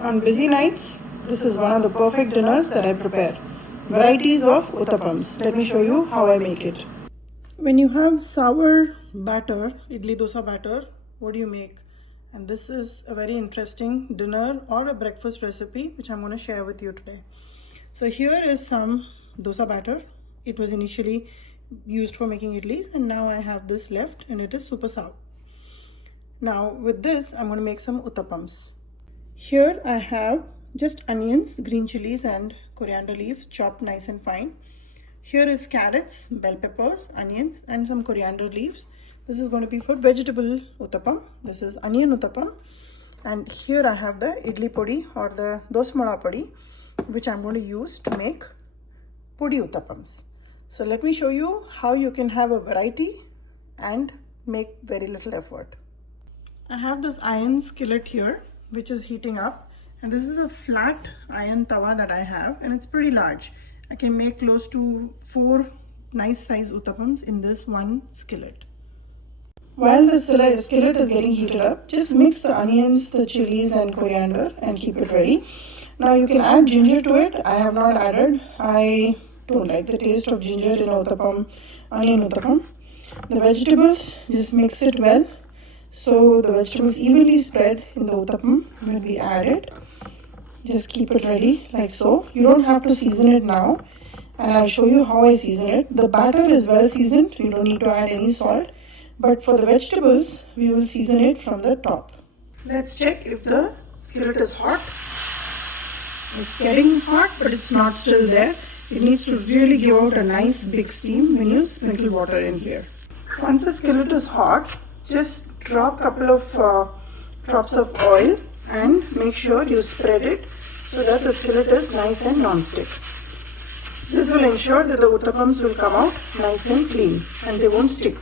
On busy nights, this is one of the perfect dinners that I prepare. Varieties of Uttapams. Let me show you how I make it. When you have sour batter, idli dosa batter, what do you make? And this is a very interesting dinner or a breakfast recipe which I'm going to share with you today. So here is some dosa batter. It was initially used for making idlis and now I have this left and it is super sour. Now with this I'm going to make some uttapams. Here I have just onions, green chilies and coriander leaves chopped nice and fine. Here is carrots, bell peppers, onions and some coriander leaves. This is going to be for vegetable uttapam. This is onion uttapam. And here I have the idli podi or the dosa podi, which I'm going to use to make podi uttapams. So let me show you how you can have a variety and make very little effort. I have this iron skillet here which is heating up, and this is a flat iron tawa that I have and it's pretty large. I can make close to 4 nice size uttapams in this one skillet. While the skillet is getting heated up, just mix the onions, the chilies and coriander and keep it ready. Now you can add ginger to it. I have not added. I don't like the taste of ginger in uttapam, onion uttapam. The vegetables, just mix it well so the vegetables evenly spread in the uttapam when we add it. Just keep it ready like so. You don't have to season it now, and I'll show you how I season it. The batter is well seasoned, you don't need to add any salt, but for the vegetables we will season it from the top. Let's check if the skillet is hot. It's getting hot, but it's not still there. It needs to really give out a nice big steam when you sprinkle water in here. Once the skillet is hot, just drop a couple of drops of oil and make sure you spread it so that the skillet is nice and non-stick. This will ensure that the uttapams will come out nice and clean and they won't stick.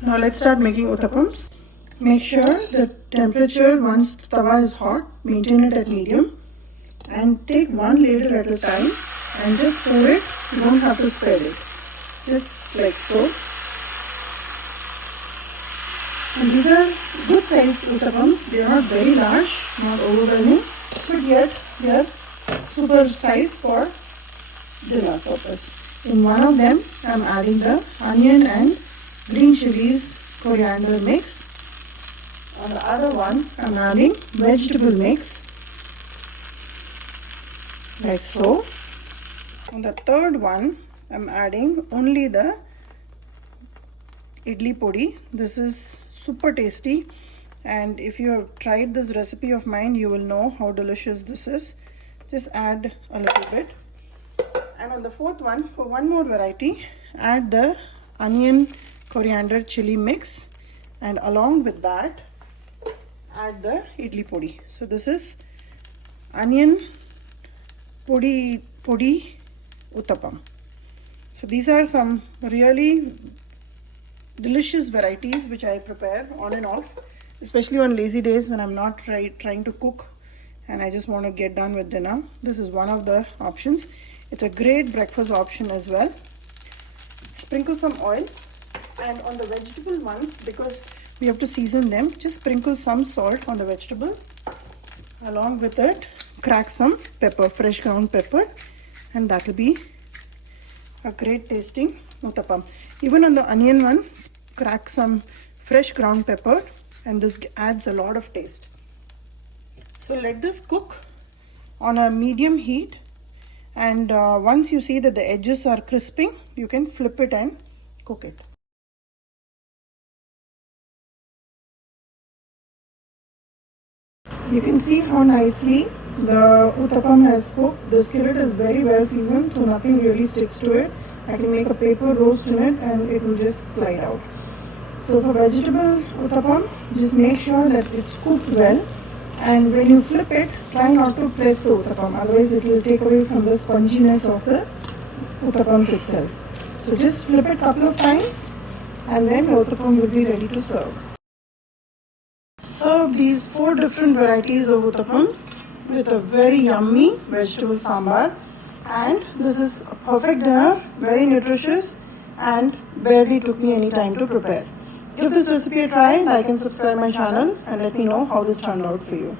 Now let's start making uttapams. Make sure the temperature once the tawa is hot, maintain it at medium and take one layer at a time and just pour it. You don't have to spread it. Just like so. And these are good size uttapams. They are not very large, not overwhelming, but yet they are super size for dinner purpose. In one of them, I am adding the onion and green chilies coriander mix. On the other one, I am adding vegetable mix, like so. On the third one, I am adding only the idli podi. This is super tasty, and if you have tried this recipe of mine, you will know how delicious this is. Just add a little bit. And on the fourth one, for one more variety, add the onion coriander chili mix, and along with that add the idli podi. So this is onion podi uttapam. So these are some really delicious varieties which I prepare on and off, especially on lazy days when I'm not trying to cook and I just want to get done with dinner. This is one of the options. It's a great breakfast option as well. Sprinkle some oil, and on the vegetable ones, because we have to season them, just sprinkle some salt on the vegetables. Along with it, crack some pepper, fresh ground pepper, and that will be a great tasting uttapam. Even on the onion one, crack some fresh ground pepper, and this adds a lot of taste. So let this cook on a medium heat, and once you see that the edges are crisping, you can flip it and cook it. You can see how nicely the uttapam has cooked. The skillet is very well seasoned, so nothing really sticks to it. I can make a paper roast in it and it will just slide out. So for vegetable uttapam, just make sure that it's cooked well, and when you flip it, try not to press the uttapam, otherwise it will take away from the sponginess of the uttapam itself. So just flip it a couple of times and then the uttapam will be ready to serve. Serve these 4 different varieties of uttapams with a very yummy vegetable sambar, and this is a perfect dinner, very nutritious and barely took me any time to prepare. Give this recipe a try, like and subscribe my channel, and let me know how this turned out for you.